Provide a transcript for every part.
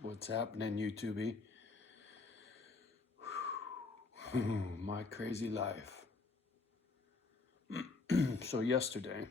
What's happening, YouTube? My crazy life. So yesterday,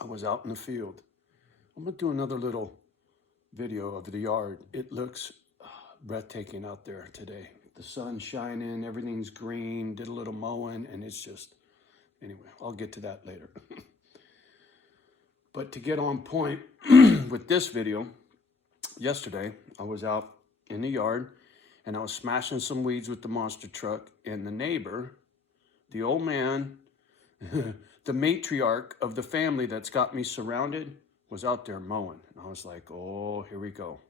I was out in the field. I'm gonna do another little video of the yard. It looks breathtaking out there today. The sun's shining, everything's green, did a little mowing, and it's just, anyway, I'll get to that later. But to get on point with this video, yesterday, I was out in the yard and I was smashing some weeds with the monster truck, and the neighbor, the old man, the matriarch of the family that's got me surrounded, was out there mowing. And I was like, oh, here we go.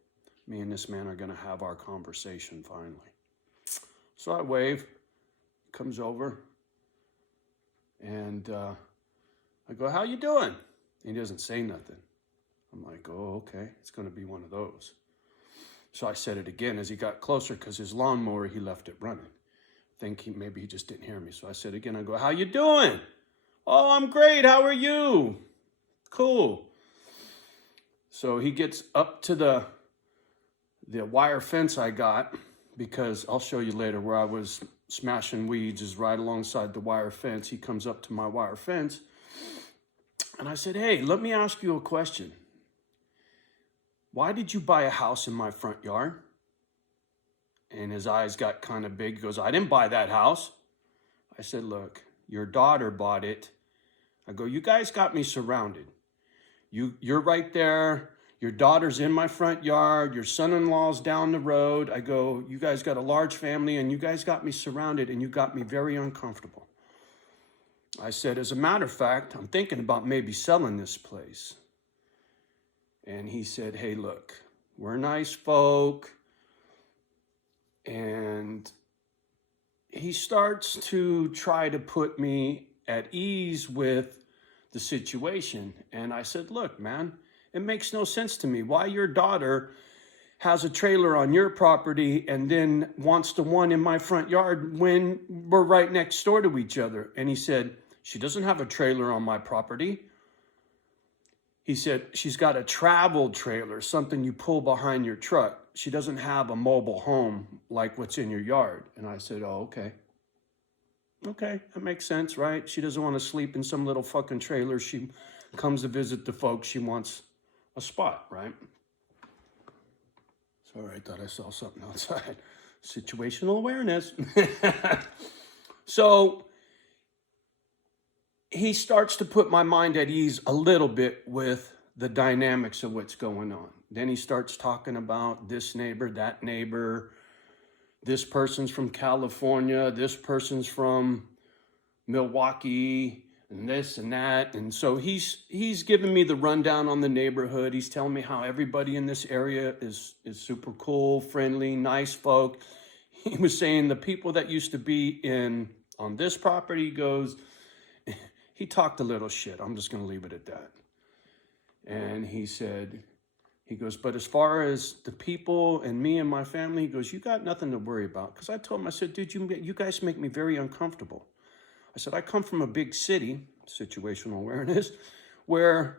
Me and this man are going to have our conversation finally. So I wave, comes over, and I go, how you doing? He doesn't say nothing. I'm like, oh, okay, it's going to be one of those. So I said it again as he got closer, because his lawnmower, he left it running. I think maybe he just didn't hear me. So I said again, I go, how you doing? Oh, I'm great. How are you? Cool. So he gets up to the wire fence I got, because I'll show you later where I was smashing weeds is right alongside the wire fence. He comes up to my wire fence, and I said, hey, let me ask you a question. Why did you buy a house in my front yard? And his eyes got kind of big. He goes, I didn't buy that house. I said, look, your daughter bought it. I go, you guys got me surrounded. You're right there. Your daughter's in my front yard. Your son-in-law's down the road. I go, you guys got a large family, and you guys got me surrounded, and you got me very uncomfortable. I said, as a matter of fact, I'm thinking about maybe selling this place. And he said, hey, look, we're nice folk. And he starts to try to put me at ease with the situation. And I said, look, man, it makes no sense to me why your daughter has a trailer on your property and then wants the one in my front yard when we're right next door to each other. And he said, she doesn't have a trailer on my property. He said, she's got a travel trailer, something you pull behind your truck. She doesn't have a mobile home like what's in your yard. And I said, oh, okay. Okay, that makes sense, right? She doesn't want to sleep in some little fucking trailer. She comes to visit the folks. She wants a spot, right? Sorry, I thought I saw something outside. Situational awareness. So he starts to put my mind at ease a little bit with the dynamics of what's going on. Then he starts talking about this neighbor, that neighbor. This person's from California. This person's from Milwaukee, and this and that. And so he's giving me the rundown on the neighborhood. He's telling me how everybody in this area is super cool, friendly, nice folk. He was saying the people that used to be on this property, he talked a little shit. I'm just going to leave it at that. And he goes, but as far as the people and me and my family, he goes, you got nothing to worry about. Because I told him, I said, dude, you guys make me very uncomfortable. I said, I come from a big city, situational awareness, where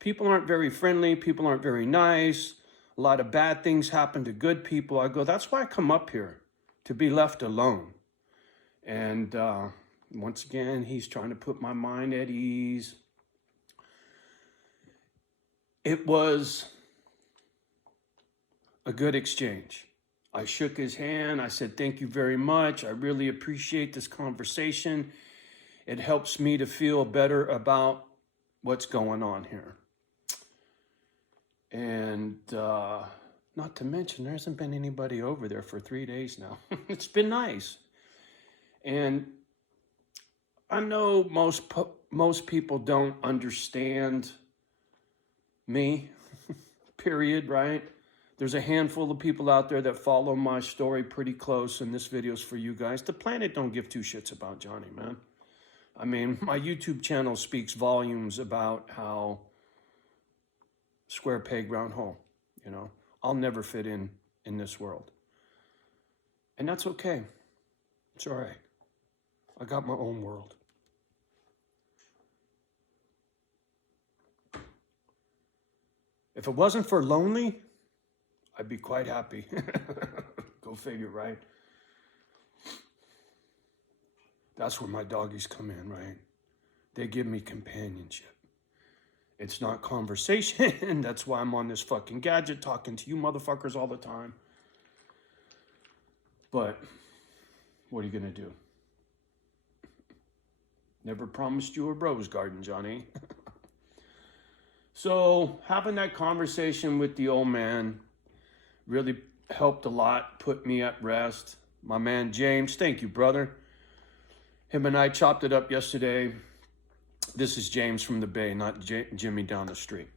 people aren't very friendly, people aren't very nice, a lot of bad things happen to good people. I go, that's why I come up here, to be left alone. And once again, he's trying to put my mind at ease. It was a good exchange. I shook his hand. I said, thank you very much. I really appreciate this conversation. It helps me to feel better about what's going on here. And not to mention, there hasn't been anybody over there for 3 days now. It's been nice. And I know most people don't understand me, period, right? There's a handful of people out there that follow my story pretty close, and this video's for you guys. The planet don't give two shits about Johnny, man. I mean, my YouTube channel speaks volumes about how square peg, round hole, you know. I'll never fit in this world. And that's okay. It's all right. I got my own world. If it wasn't for lonely, I'd be quite happy. Go figure, right? That's where my doggies come in, right? They give me companionship. It's not conversation. That's why I'm on this fucking gadget talking to you motherfuckers all the time. But what are you gonna do? Never promised you a rose garden, Johnny. So having that conversation with the old man really helped a lot, put me at rest. My man James, thank you, brother. Him and I chopped it up yesterday. This is James from the Bay, not Jimmy down the street.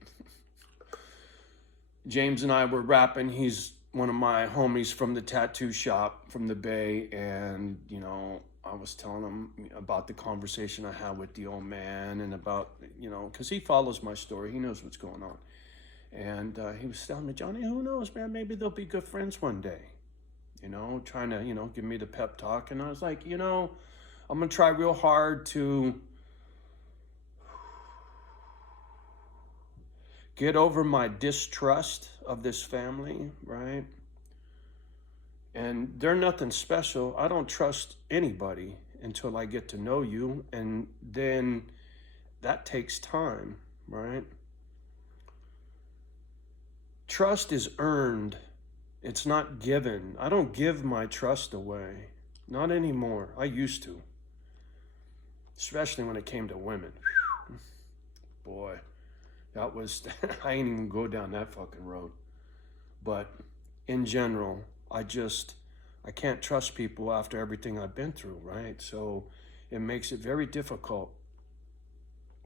James and I were rapping. He's one of my homies from the tattoo shop from the Bay, and you know, I was telling him about the conversation I had with the old man and about, you know, because he follows my story. He knows what's going on. And he was telling me, Johnny, who knows, man, maybe they'll be good friends one day. You know, trying to, you know, give me the pep talk. And I was like, you know, I'm going to try real hard to get over my distrust of this family, right? And they're nothing special. I don't trust anybody until I get to know you. And then that takes time, right? Trust is earned. It's not given. I don't give my trust away. Not anymore. I used to. Especially when it came to women. Boy, that was, I ain't even go down that fucking road. But in general, I can't trust people after everything I've been through, right? So it makes it very difficult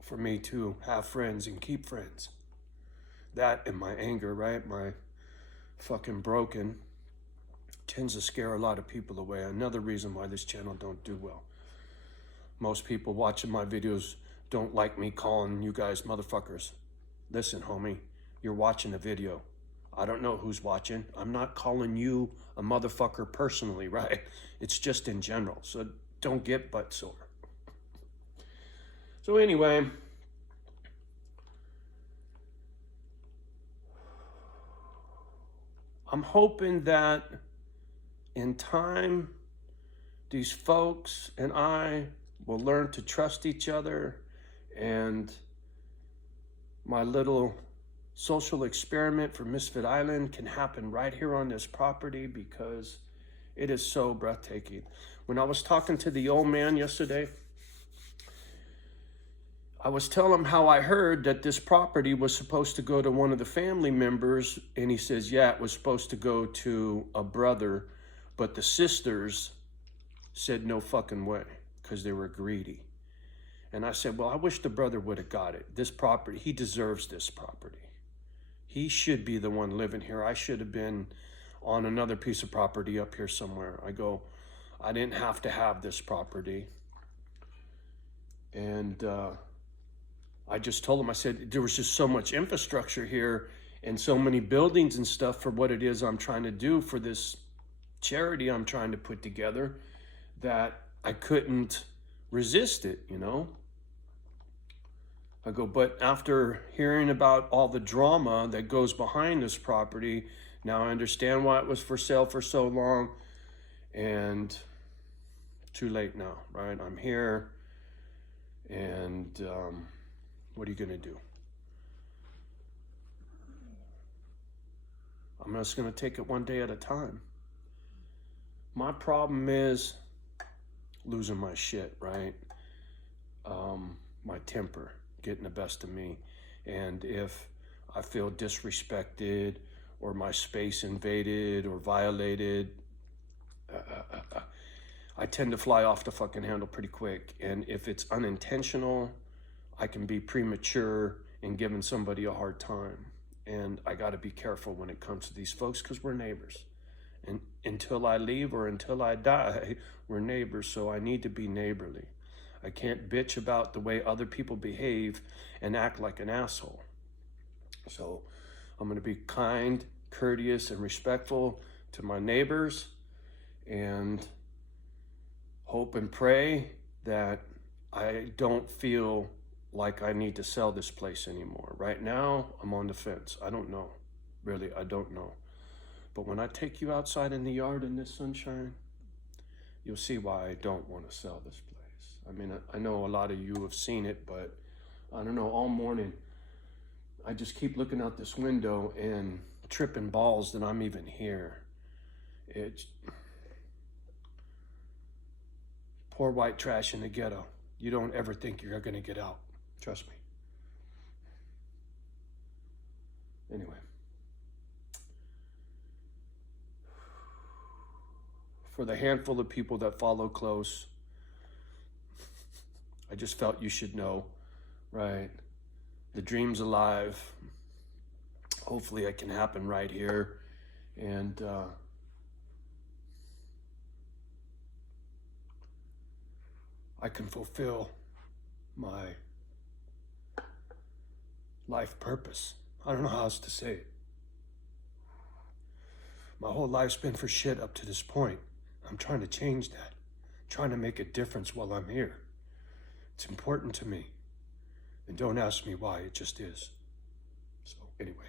for me to have friends and keep friends. That and my anger, right? My fucking broken tends to scare a lot of people away. Another reason why this channel don't do well. Most people watching my videos don't like me calling you guys motherfuckers. Listen, homie, you're watching a video. I don't know who's watching. I'm not calling you a motherfucker personally, right? It's just in general. So don't get butt sore. So anyway, I'm hoping that in time, these folks and I will learn to trust each other, and my little social experiment for Misfit Island can happen right here on this property because it is so breathtaking. When I was talking to the old man yesterday, I was telling him how I heard that this property was supposed to go to one of the family members, and he says, yeah, it was supposed to go to a brother, but the sisters said no fucking way because they were greedy. And I said, well, I wish the brother would have got it. This property, he deserves this property. He should be the one living here. I should have been on another piece of property up here somewhere. I go, I didn't have to have this property. And I just told him, I said, there was just so much infrastructure here and so many buildings and stuff for what it is I'm trying to do for this charity I'm trying to put together that I couldn't resist it, you know? I go, but after hearing about all the drama that goes behind this property, now I understand why it was for sale for so long, and too late now, right? I'm here, and what are you gonna do? I'm just gonna take it one day at a time. My problem is losing my shit, right? My temper getting the best of me. And if I feel disrespected or my space invaded or violated, I tend to fly off the fucking handle pretty quick. And if it's unintentional, I can be premature in giving somebody a hard time. And I got to be careful when it comes to these folks because we're neighbors. And until I leave or until I die, we're neighbors, so I need to be neighborly. I can't bitch about the way other people behave and act like an asshole. So I'm going to be kind, courteous, and respectful to my neighbors, and hope and pray that I don't feel like I need to sell this place anymore. Right now, I'm on the fence. I don't know. Really, I don't know. But when I take you outside in the yard in this sunshine, you'll see why I don't want to sell this place. I mean, I know a lot of you have seen it, but I don't know, all morning, I just keep looking out this window and tripping balls that I'm even here. It's poor white trash in the ghetto. You don't ever think you're going to get out. Trust me. Anyway. For the handful of people that follow close, I just felt you should know, right? The dream's alive. Hopefully it can happen right here. And I can fulfill my life purpose. I don't know how else to say it. My whole life's been for shit up to this point. I'm trying to change that. I'm trying to make a difference while I'm here. It's important to me. And don't ask me why, it just is. So anyway,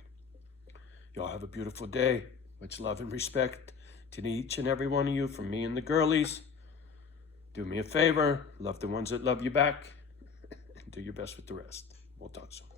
y'all have a beautiful day. Much love and respect to each and every one of you from me and the girlies. Do me a favor, love the ones that love you back, and do your best with the rest. We'll talk soon.